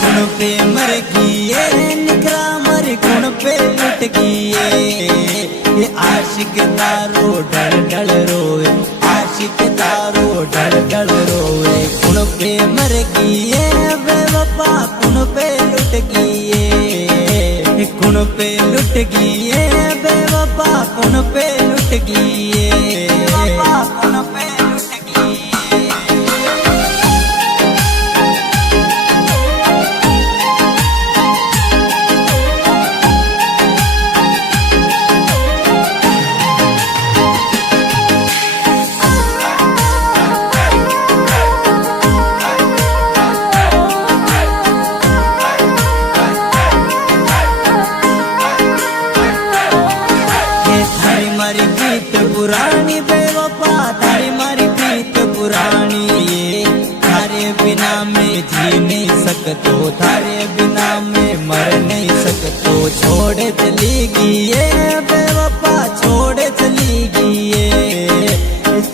कुण पे मर गई निकरा मर कुण पे लुट गई ये आशिक तारो ढल ढल रोए आशिक तारो ढल ढल रोए कुण पे मर गई बेवफा कुण पे लुट गई कुण पे लुट गई बेवफा कुण पे लुट गई कुण पे लुट गई पुरानी बेवफा थारी मारी प्रीत पुरानी थारे बिना मैं जी नहीं सकतो थारे बिना मैं मर नहीं सकतो छोड़ चली गई बेवफा छोड़ चली गई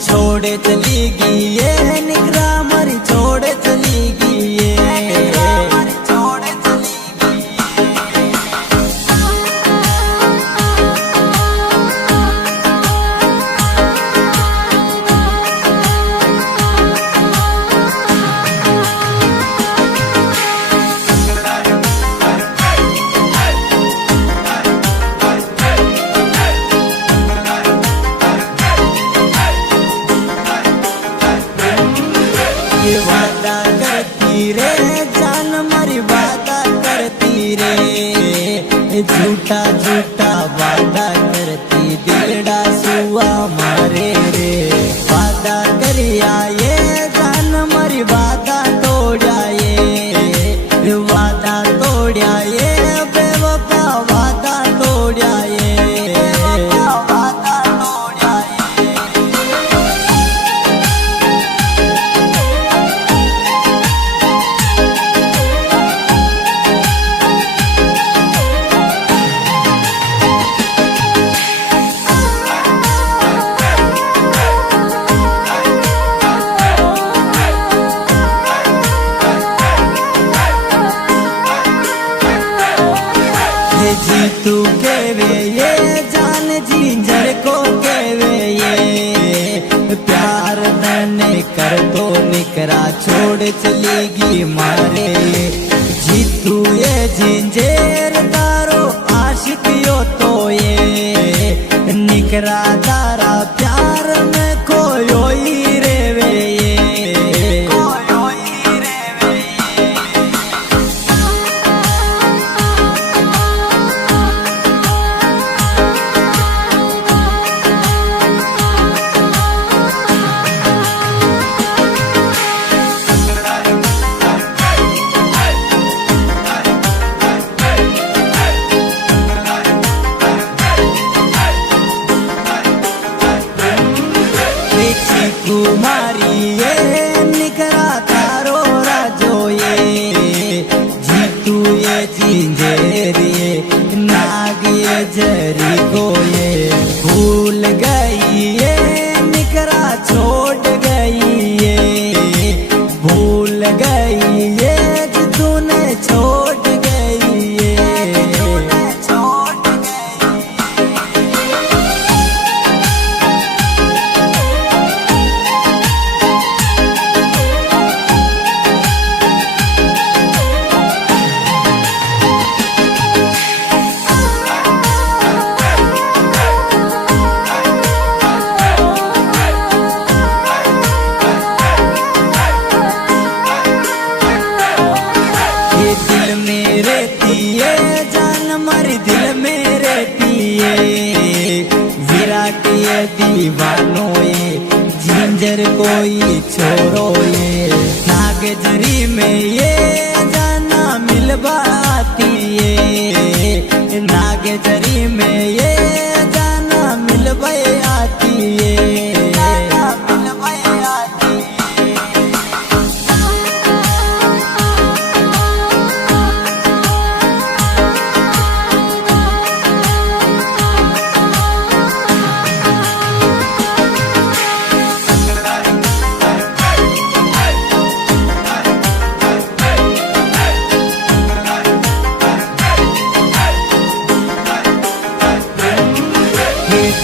छोड़ चली गई निकरा मरी छोड़ चली गई वादा करती रे जान मारी वादा करती रे झूठा झूठा वादा करती दिलड़ा सुआ मारे रे वादा करिया ये जान मारी वादा तोड़ा ये वादा तोड़ा ये बेवफा वादा तोड़ा ये वादा तोड़ा ये जीतू केवे ये जान जिंजर को केवे ये प्यार मैंने कर तो निकरा छोड़ चलेगी मारे जीतू ये जिंजर तारो आशिक यो तो ये निकरा तारा प्यार में खोयो ही रेवे ये कुमारी ये निकरा तारो राजो ये जीतू ये जिंजेर ये नाग ये जरी को ये भूल गई ये निकरा छोड़ गई ये भूल गई ये तूने छोड़ गई ये दिल मेरे पिए जान मारी दिल मेरे पिए विराट ये दीवानो ये जिंजर कोई छोरो ये नागजरी में ये जाना मिलवाती ये नागजरी में ये जाना मिलवा आती ये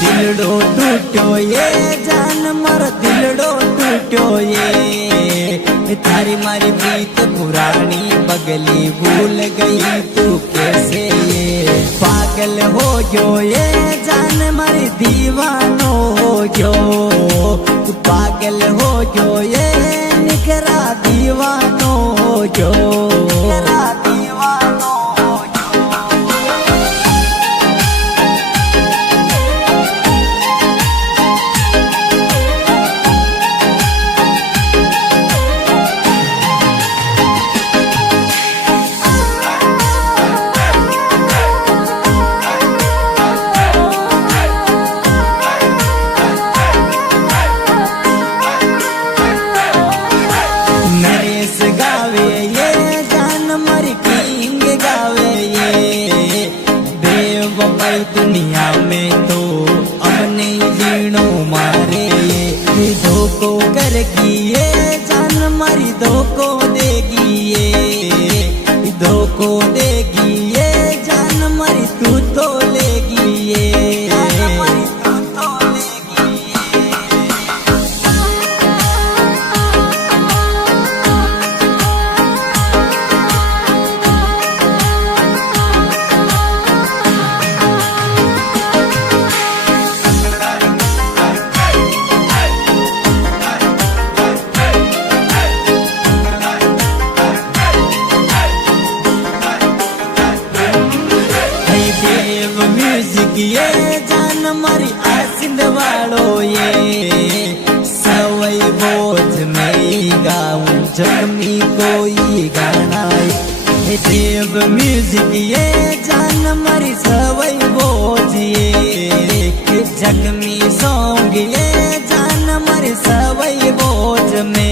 दिलड़ो टूटो ये जान मर दिलड़ो टूटो ये थारी मारी प्रीत पुरानी बगली भूल गई तू कैसे ये पागल हो जो ये जान मारी दीवानो हो जो तू पागल हो जो ये निकरा दीवानो हो जो गावे ये जान मरी किंग गावे ये बेवफाई दुनिया में तो अब नहीं जीणो मारे ये धोखो करगी ये जान मरी धोखो देगी ये धोखो देगी ये जान मरी तू तो लेगी ये म्यूजिक ये जान मारी आसिंद वालो ये सवई बोझ में गाऊं जगमी कोई गाना ये देव म्यूजिक ये जान मारी सवई बोझ ये जगमी सॉन्ग ये जान मारी सवई बोझ में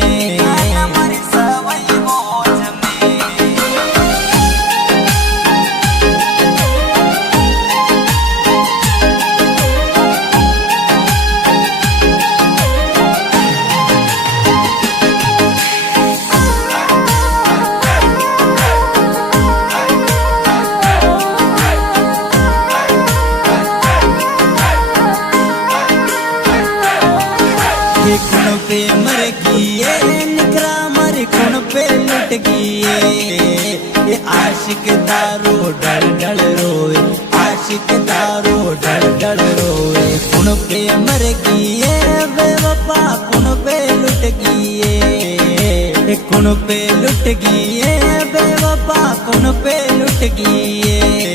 खून पे मर गई ये निकरा मर खून पे लुट गई ये आशिक दारो डल डल रोए आशिक दारो डल डल रोए खून पे मर गई ये बेवफा खून पे लुट गई ये खून पे लुट गई ये बेवफा खून पे लुट गई ये